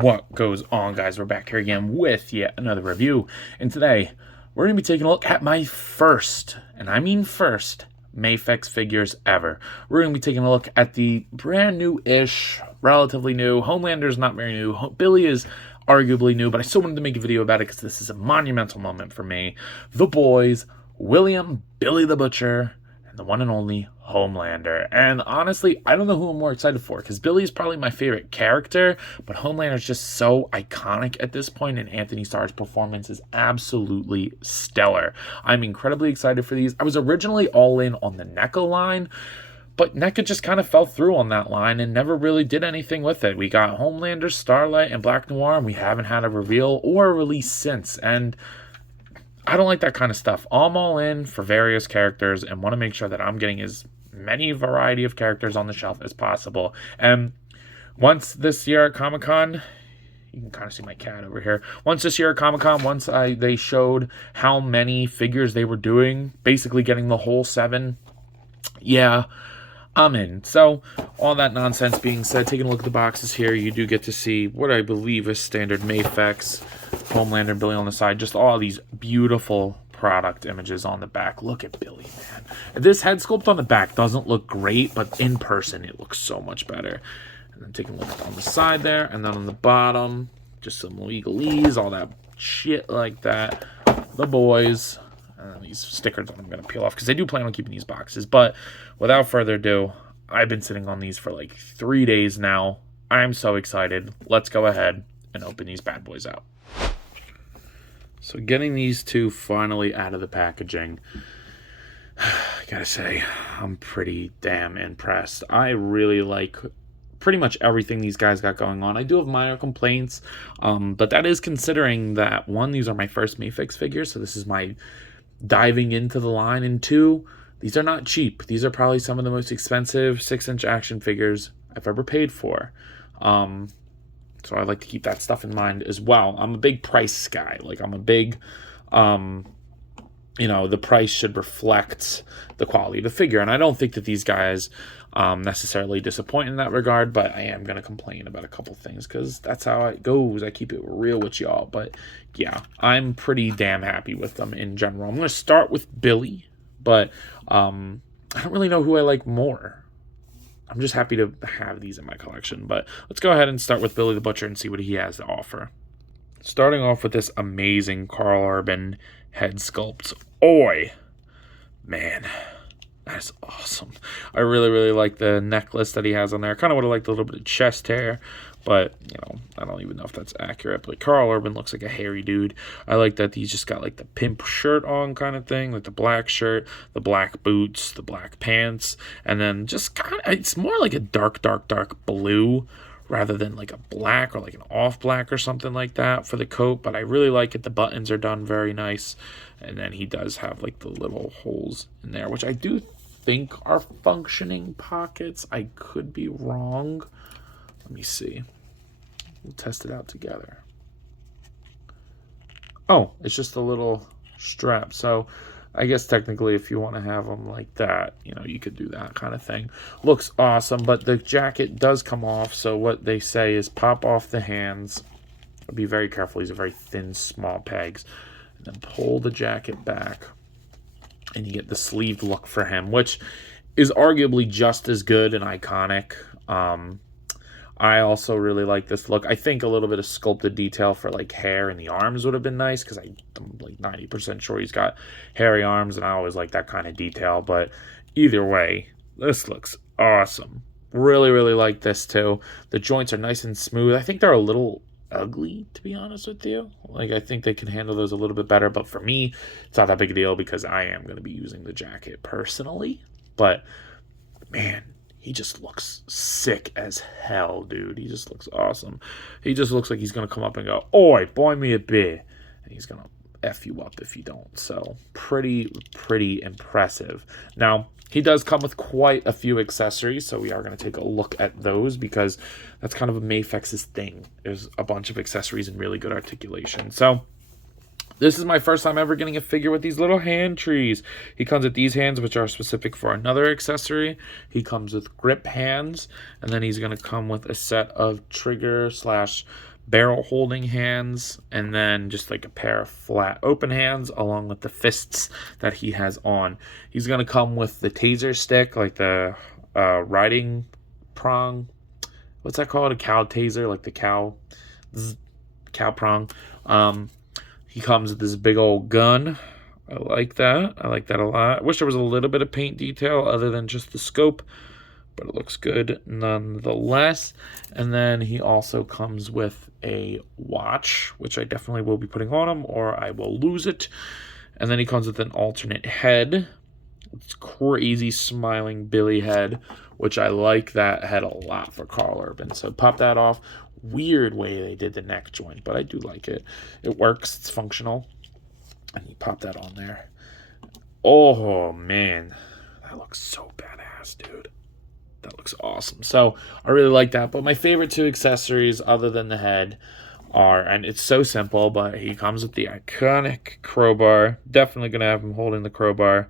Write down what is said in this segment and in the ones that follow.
What goes on, guys? We're back here again with yet another review, and today we're going to be taking a look at my first, and I mean first, Mafex figures ever. We're going to be taking a look at the brand new-ish, relatively new. Homelander's not very new. Billy is arguably new, but I still wanted to make a video about it because this is a monumental moment for me. The boys, William Billy the Butcher, and the one and only Homelander. And honestly, I don't know who I'm more excited for, because Billy is probably my favorite character, but Homelander is just so iconic at this point, and Anthony Starr's performance is absolutely stellar. I'm incredibly excited for these. I was originally all in on the NECA line, but NECA just kind of fell through on that line and never really did anything with it. We got Homelander, Starlight, and Black Noir, and we haven't had a reveal or a release since, and I don't like that kind of stuff. I'm all in for various characters and want to make sure that I'm getting as many variety of characters on the shelf as possible. And once this year at Comic-Con, you can kind of see my cat over here. Once this year at Comic-Con, they showed how many figures they were doing, basically getting the whole 7. Yeah, I'm in. So, all that nonsense being said, taking a look at the boxes here, you do get to see what I believe is standard Mafex, Homelander, and Billy on the side. Just all these beautiful product images on the back. Look at Billy, man. This head sculpt on the back doesn't look great, but in person it looks so much better. And then taking a look on the side there, and then on the bottom, just some legalese, all that shit like that. The boys. And these stickers I'm going to peel off because I do plan on keeping these boxes. But without further ado, I've been sitting on these for like 3 days now. I'm so excited. Let's go ahead and open these bad boys out. So getting these two finally out of the packaging, I gotta say, I'm pretty damn impressed. I really like pretty much everything these guys got going on. I do have minor complaints, but that is considering that, one, these are my first Mafex figures, so this is my diving into the line, and two, these are not cheap. These are probably some of the most expensive 6-inch action figures I've ever paid for. So I like to keep that stuff in mind as well. I'm a big price guy. Like, I'm a big, the price should reflect the quality of the figure. And I don't think that these guys necessarily disappoint in that regard, but I am going to complain about a couple things because that's how it goes. I keep it real with y'all. But yeah, I'm pretty damn happy with them in general. I'm going to start with Billy, but I don't really know who I like more. I'm just happy to have these in my collection. But let's go ahead and start with Billy the Butcher and see what he has to offer. Starting off with this amazing Karl Urban head sculpt. Oi! Man, that is awesome. I really, really like the necklace that he has on there. I kind of would have liked a little bit of chest hair, but, I don't even know if that's accurate. But Karl Urban looks like a hairy dude. I like that he's just got, like, the pimp shirt on kind of thing, like the black shirt, the black boots, the black pants, and then just kind of, it's more like a dark, dark, dark blue rather than like a black or like an off black or something like that for the coat. But I really like it. The buttons are done very nice. And then he does have, like, the little holes in there, which I do think are functioning pockets. I could be wrong. Let me see. We'll test it out together. Oh, it's just a little strap. So I guess technically if you want to have them like that, you could do that kind of thing. Looks awesome, but the jacket does come off. So what they say is pop off the hands. Be very careful. These are very thin, small pegs. And then pull the jacket back. And you get the sleeved look for him, which is arguably just as good and iconic. I also really like this look. I think a little bit of sculpted detail for, like, hair and the arms would have been nice, because I'm like 90% sure he's got hairy arms, and I always like that kind of detail. But either way, this looks awesome. Really, really like this too. The joints are nice and smooth. I think they're a little ugly, to be honest with you. Like, I think they can handle those a little bit better, but for me, it's not that big a deal because I am going to be using the jacket personally. But man, he just looks sick as hell, dude. He just looks awesome. He just looks like he's going to come up and go, "Oi, buy me a beer." And he's going to F you up if you don't. So pretty impressive. Now, he does come with quite a few accessories, so we are going to take a look at those because that's kind of a Mafex's thing. There's a bunch of accessories and really good articulation. So this is my first time ever getting a figure with these little hand trees. He comes with these hands, which are specific for another accessory. He comes with grip hands, and then he's going to come with a set of trigger slash barrel holding hands, and then just like a pair of flat open hands along with the fists that he has on. He's going to come with the taser stick, like the riding prong. What's that called? A cow taser, like the cow prong. He comes with this big old gun. I like that. I like that a lot. I wish there was a little bit of paint detail other than just the scope, but it looks good nonetheless. And then he also comes with a watch, which I definitely will be putting on him or I will lose it. And then he comes with an alternate head. It's crazy smiling Billy head, which I like that head a lot for Karl Urban. So pop that off. Weird way they did the neck joint, but I do like it. It works. It's functional. And you pop that on there. Oh, man. That looks so badass, dude. That looks awesome. So I really like that. But my favorite two accessories other than the head are, and it's so simple, but he comes with the iconic crowbar. Definitely going to have him holding the crowbar.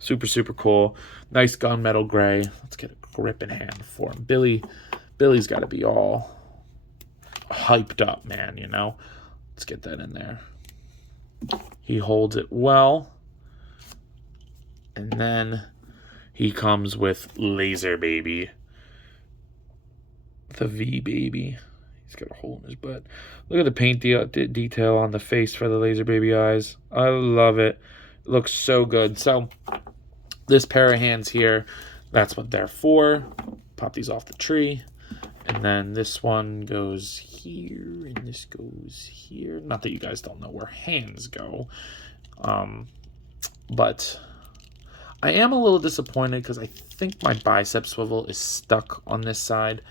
Super, super cool. Nice gunmetal gray. Let's get a grip in hand for him. Billy's got to be all hyped up, man, you know? Let's get that in there. He holds it well. And then he comes with Lazer, baby. The V, baby. He's got a hole in his butt. Look at the paint detail on the face for the Lazer baby eyes. I love it. It looks so good. So this pair of hands here, that's what they're for. Pop these off the tree. And then this one goes here, and this goes here. Not that you guys don't know where hands go. But I am a little disappointed because I think my bicep swivel is stuck on this side.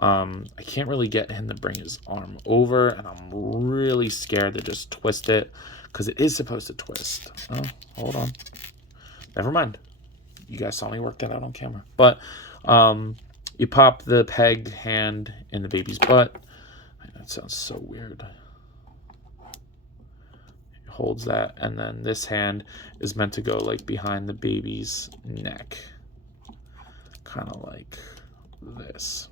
I can't really get him to bring his arm over, and I'm really scared to just twist it because it is supposed to twist. Oh, hold on. Never mind. You guys saw me work that out on camera. But you pop the peg hand in the baby's butt. That sounds so weird. He holds that, and then this hand is meant to go like behind the baby's neck. Kind of like this.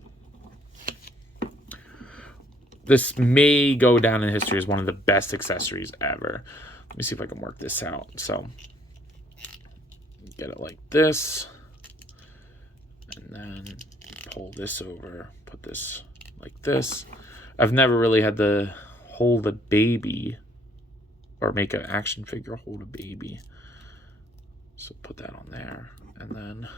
This may go down in history as one of the best accessories ever. Let me see if I can work this out. So, get it like this. And then pull this over, put this like this. I've never really had to hold a baby or make an action figure hold a baby. So put that on there, and then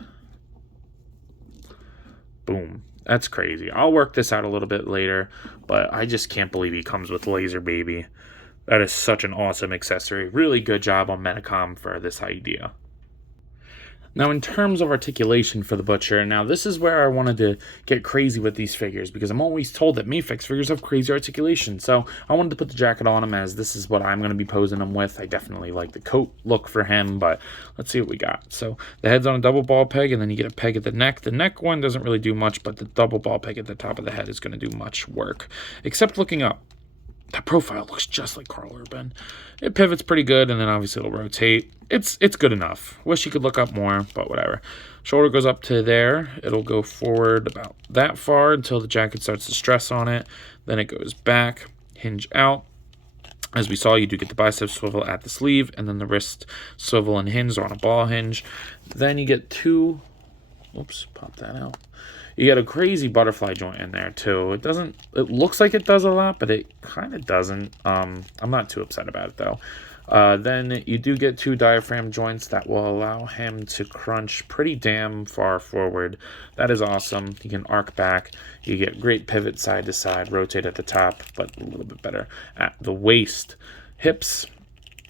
boom. That's crazy. I'll work this out a little bit later, but I just can't believe he comes with Lazer baby. That is such an awesome accessory. Really good job on Medicom for this idea. Now, in terms of articulation for the Butcher, now this is where I wanted to get crazy with these figures because I'm always told that Mafex figures have crazy articulation. So I wanted to put the jacket on him as this is what I'm going to be posing him with. I definitely like the coat look for him, but let's see what we got. So the head's on a double ball peg, and then you get a peg at the neck. The neck one doesn't really do much, but the double ball peg at the top of the head is going to do much work, except looking up. That profile looks just like Karl Urban. It pivots pretty good, and then obviously it'll rotate. It's good enough. Wish you could look up more, but whatever. Shoulder goes up to there. It'll go forward about that far until the jacket starts to stress on it. Then it goes back, hinge out. As we saw, you do get the bicep swivel at the sleeve, and then the wrist swivel and hinge are on a ball hinge. Then you get two... Oops, pop that out. You get a crazy butterfly joint in there too. It looks like it does a lot, but it kind of doesn't. I'm not too upset about it though. Then you do get two diaphragm joints that will allow him to crunch pretty damn far forward. That is awesome. He can arc back. You get great pivot side to side, rotate at the top, but a little bit better at the waist. Hips,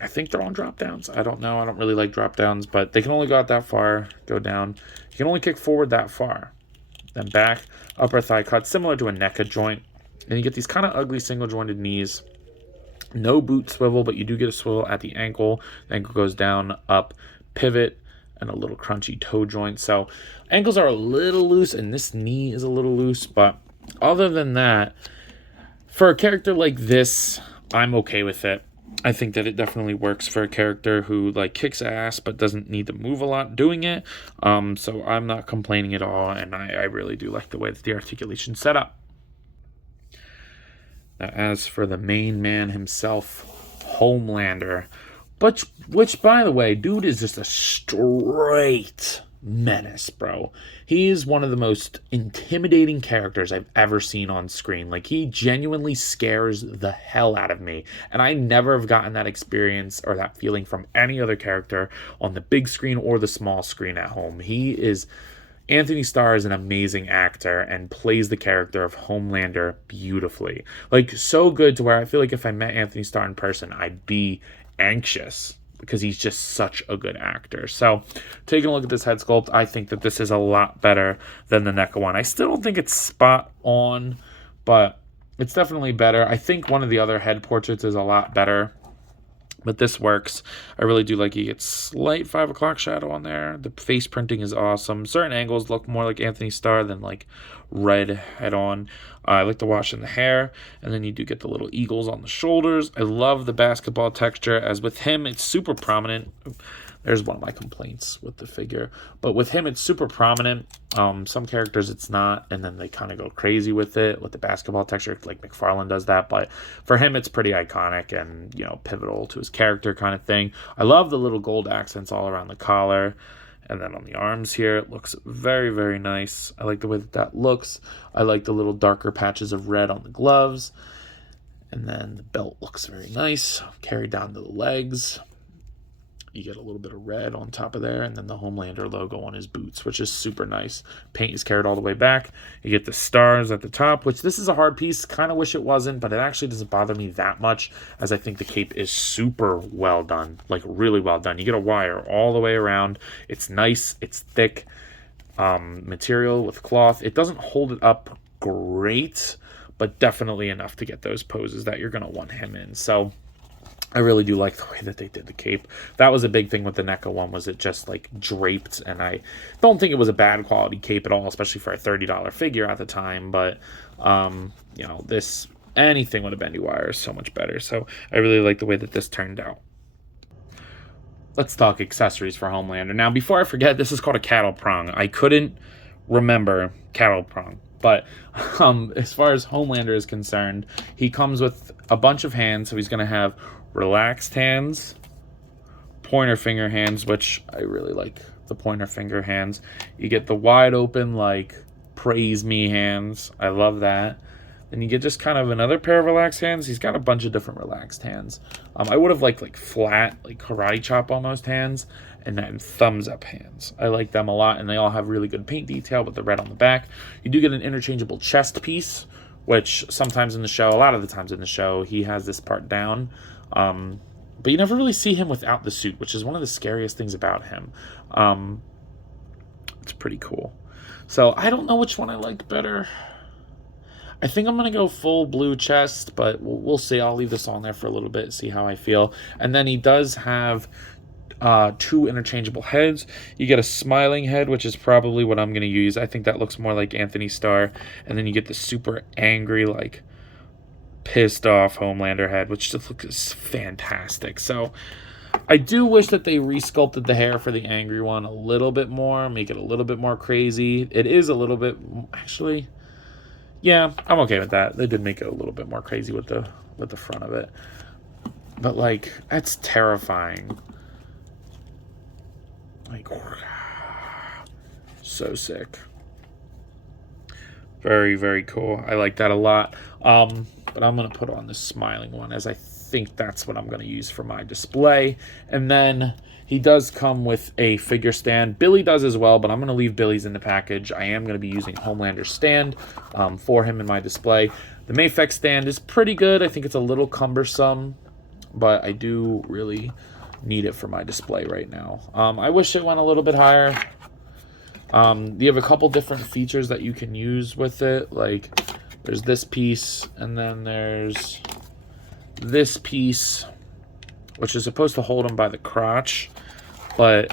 I think they're on drop downs. I don't know. I don't really like drop downs, but they can only go out that far, go down. You can only kick forward that far. Then back, upper thigh cut, similar to a NECA joint. And you get these kind of ugly single jointed knees. No boot swivel, but you do get a swivel at the ankle. The ankle goes down, up, pivot, and a little crunchy toe joint. So ankles are a little loose, and this knee is a little loose. But other than that, for a character like this, I'm okay with it. I think that it definitely works for a character who like kicks ass but doesn't need to move a lot doing it. So I'm not complaining at all, and I really do like the way that the articulation's set up. Now, as for the main man himself, Homelander, which by the way, dude is just a straight menace, bro. He is one of the most intimidating characters I've ever seen on screen. Like, he genuinely scares the hell out of me, and I never have gotten that experience or that feeling from any other character on the big screen or the small screen at home. Anthony Starr is an amazing actor and plays the character of Homelander beautifully. Like, so good to where I feel like if I met Anthony Starr in person, I'd be anxious because he's just such a good actor. So, taking a look at this head sculpt, I think that this is a lot better than the NECA one. I still don't think it's spot on, but it's definitely better. I think one of the other head portraits is a lot better, but this works. I really do like you get slight 5 o'clock shadow on there. The face printing is awesome. Certain angles look more like Anthony Starr than like red head on. I like the wash in the hair, and then you do get the little eagles on the shoulders. I love the basketball texture, as with him it's super prominent. There's one of my complaints with the figure, but with him it's super prominent. Some characters it's not, and then they kind of go crazy with it with the basketball texture, like McFarlane does that. But for him it's pretty iconic and, you know, pivotal to his character kind of thing. I love the little gold accents all around the collar. And then on the arms here, it looks very, very nice. I like the way that looks. I like the little darker patches of red on the gloves. And then the belt looks very nice. Carried down to the legs. You get a little bit of red on top of there, and then the Homelander logo on his boots, which is super nice. Paint is carried all the way back. You get the stars at the top, which this is a hard piece. Kind of wish it wasn't, but it actually doesn't bother me that much, as I think the cape is super well done, like really well done. You get a wire all the way around. It's nice. It's thick material with cloth. It doesn't hold it up great, but definitely enough to get those poses that you're going to want him in. So I really do like the way that they did the cape. That was a big thing with the NECA one, was it just like draped, and I don't think it was a bad quality cape at all, especially for a $30 figure at the time. But you know, anything with a bendy wire is so much better. So I really like the way that this turned out. Let's talk accessories for Homelander. Now, before I forget, this is called a cattle prong. I couldn't remember cattle prong. But as far as Homelander is concerned, he comes with a bunch of hands. So he's going to have relaxed hands, pointer finger hands, which I really like the pointer finger hands. You get the wide open, like, praise me hands. I love that. Then you get just kind of another pair of relaxed hands. He's got a bunch of different relaxed hands. I would have liked like flat, like karate chop almost hands, and then thumbs up hands. I like them a lot, and they all have really good paint detail with the red on the back. You do get an interchangeable chest piece, which sometimes in the show, a lot of the times in the show, he has this part down. But you never really see him without the suit, which is one of the scariest things about him. It's pretty cool. So I don't know which one I liked better. I think I'm going to go full blue chest, but we'll see. I'll leave this on there for a little bit, see how I feel. And then he does have 2 interchangeable heads. You get a smiling head, which is probably what I'm going to use. I think that looks more like Anthony Starr. And then you get the super angry, like, pissed off Homelander head, which just looks fantastic. So I do wish that they resculpted the hair for the angry one a little bit more, make it a little bit more crazy. It is a little bit, actually, yeah, I'm okay with that. They did make it a little bit more crazy with the front of it. But, like, that's terrifying. Like, so sick. Very, very cool. I like that a lot. But I'm going to put on this smiling one, as I think that's what I'm going to use for my display. And then he does come with a figure stand. Billy does as well, but I'm going to leave Billy's in the package. I am going to be using Homelander's stand for him in my display. The Mafex stand is pretty good. I think it's a little cumbersome, but I do really need it for my display right now. I wish it went a little bit higher. You have a couple different features that you can use with it. Like, there's this piece, and then there's this piece, which is supposed to hold him by the crotch, but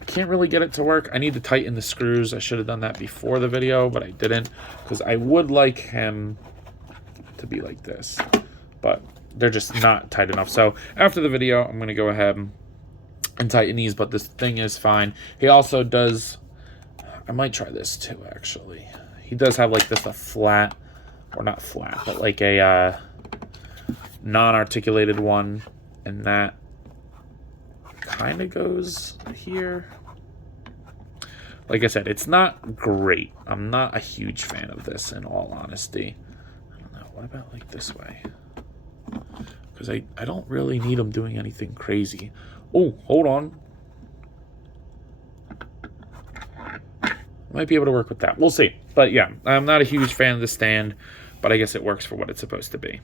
I can't really get it to work. I need to tighten the screws. I should have done that before the video, but I didn't, because I would like him to be like this, but they're just not tight enough. So after the video, I'm going to go ahead and tighten these, but this thing is fine. He also does, I might try this too, actually. He does have like this, a flat or not flat, but like a non-articulated one, and that kind of goes here. Like I said, it's not great. I'm not a huge fan of this, in all honesty. I don't know. What about like this way? Because I don't really need them doing anything crazy. Oh, hold on. Might be able to work with that. We'll see. But yeah, I'm not a huge fan of the stand, but I guess it works for what it's supposed to be.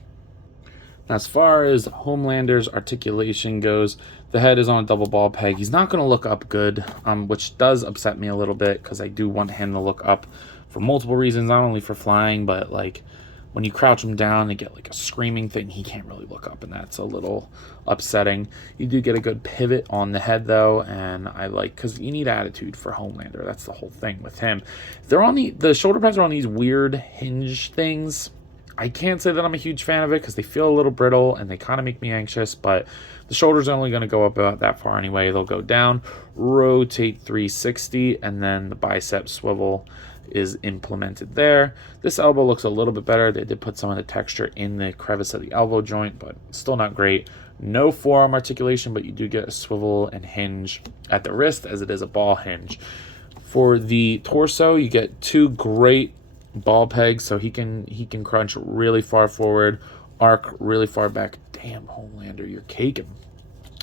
As far as Homelander's articulation goes, the head is on a double ball peg. He's not going to look up good, which does upset me a little bit because I do want him to look up for multiple reasons, not only for flying, but like when you crouch him down and get like a screaming thing, he can't really look up, and that's a little upsetting. You do get a good pivot on the head though, and I like, because you need attitude for Homelander. That's the whole thing with him. They're on the shoulder pads are on these weird hinge things. I can't say that I'm a huge fan of it because they feel a little brittle and they kind of make me anxious, but the shoulders are only going to go up about that far anyway. They'll go down, rotate 360, and then the bicep swivel is implemented there. This elbow looks a little bit better. They did put some of the texture in the crevice of the elbow joint, but still not great. No forearm articulation, but you do get a swivel and hinge at the wrist as it is a ball hinge. For the torso, you get two great ball pegs, so he can crunch really far forward, arc really far back. Damn, Homelander, you're caking.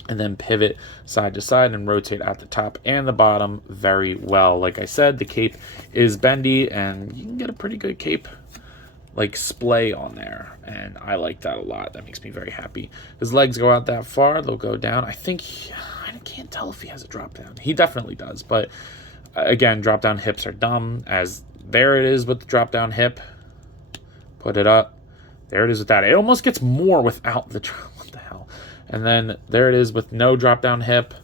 And then pivot side to side and rotate at the top and the bottom very well. Like I said, the cape is bendy, and you can get a pretty good cape like splay on there, and I like that a lot. That makes me very happy. His legs go out that far, they'll go down. I can't tell if he has a drop down. He definitely does, but again, drop down hips are dumb, as there it is with the drop down hip. Put it up. There it is with that. It almost gets more without the what the hell. And then there it is with no drop down hip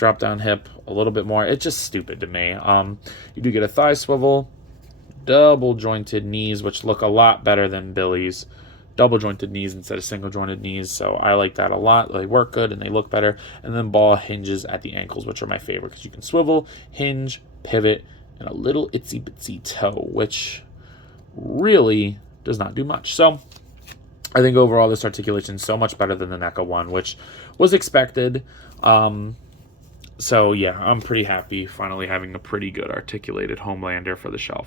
a little bit more. It's just stupid to me. You do get a thigh swivel, double jointed knees, which look a lot better than Billy's. Double jointed knees instead of single jointed knees, so I like that a lot. They work good and they look better. And then ball hinges at the ankles, which are my favorite because you can swivel, hinge, pivot, and a little itsy bitsy toe, which really does not do much. So I think overall this articulation is so much better than the NECA one, which was expected. So yeah, I'm pretty happy finally having a pretty good articulated Homelander for the shelf.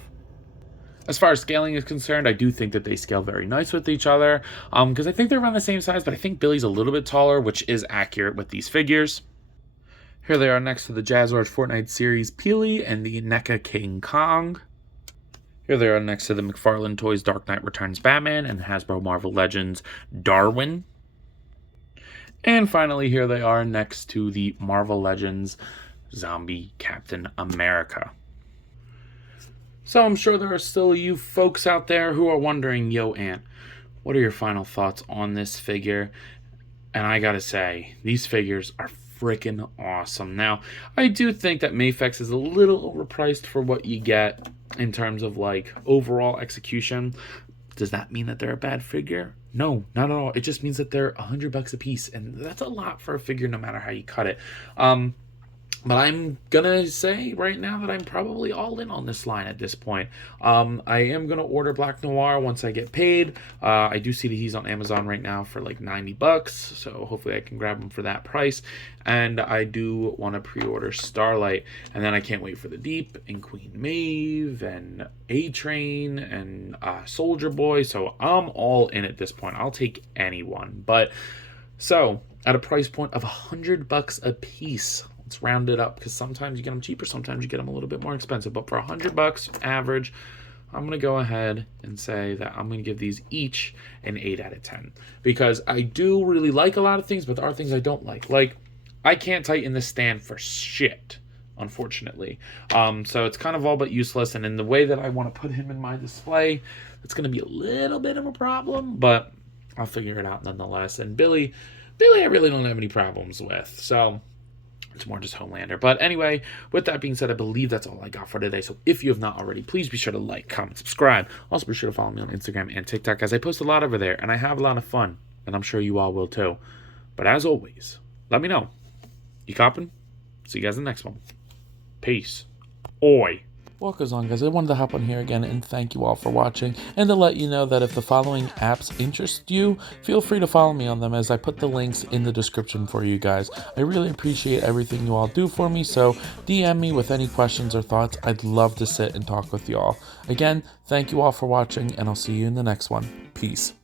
As far as scaling is concerned, I do think that they scale very nice with each other, because I think they're around the same size, but I think Billy's a little bit taller, which is accurate with these figures. Here they are next to the Jazzwares Fortnite series Peely and the NECA King Kong. Here they are next to the McFarlane Toys Dark Knight Returns Batman and Hasbro Marvel Legends Darwin. And finally, here they are next to the Marvel Legends Zombie Captain America. So I'm sure there are still you folks out there who are wondering, yo, Ant, what are your final thoughts on this figure? And I gotta say, these figures are freaking awesome. Now, I do think that Mafex is a little overpriced for what you get in terms of like overall execution. Does that mean that they're a bad figure? No, not at all. It just means that they're $100 a piece, and that's a lot for a figure no matter how you cut it. But I'm gonna say right now that I'm probably all in on this line at this point. I am gonna order Black Noir once I get paid. I do see that he's on Amazon right now for like $90, so hopefully I can grab him for that price. And I do want to pre-order Starlight, and then I can't wait for the Deep and Queen Maeve and A-Train and Soldier Boy. So I'm all in at this point. I'll take anyone. But so at a price point of $100 a piece. Let's round it up because sometimes you get them cheaper, sometimes you get them a little bit more expensive. But for $100 average, I'm going to go ahead and say that I'm going to give these each an 8 out of 10. Because I do really like a lot of things, but there are things I don't like. Like, I can't tighten this stand for shit, unfortunately. So it's kind of all but useless. And in the way that I want to put him in my display, it's going to be a little bit of a problem. But I'll figure it out nonetheless. And Billy, I really don't have any problems with. So it's more just Homelander. But anyway, with that being said, I believe that's all I got for today. So if you have not already, please be sure to like, comment, subscribe. Also be sure to follow me on Instagram and TikTok, as I post a lot over there and I have a lot of fun, and I'm sure you all will too. But as always, let me know. You copping? See you guys in the next one. Peace. Oi. What goes on, guys? I wanted to hop on here again and thank you all for watching, and to let you know that if the following apps interest you, feel free to follow me on them, as I put the links in the description for you guys. I really appreciate everything you all do for me, so DM me with any questions or thoughts. I'd love to sit and talk with you all. Again, thank you all for watching, and I'll see you in the next one. Peace.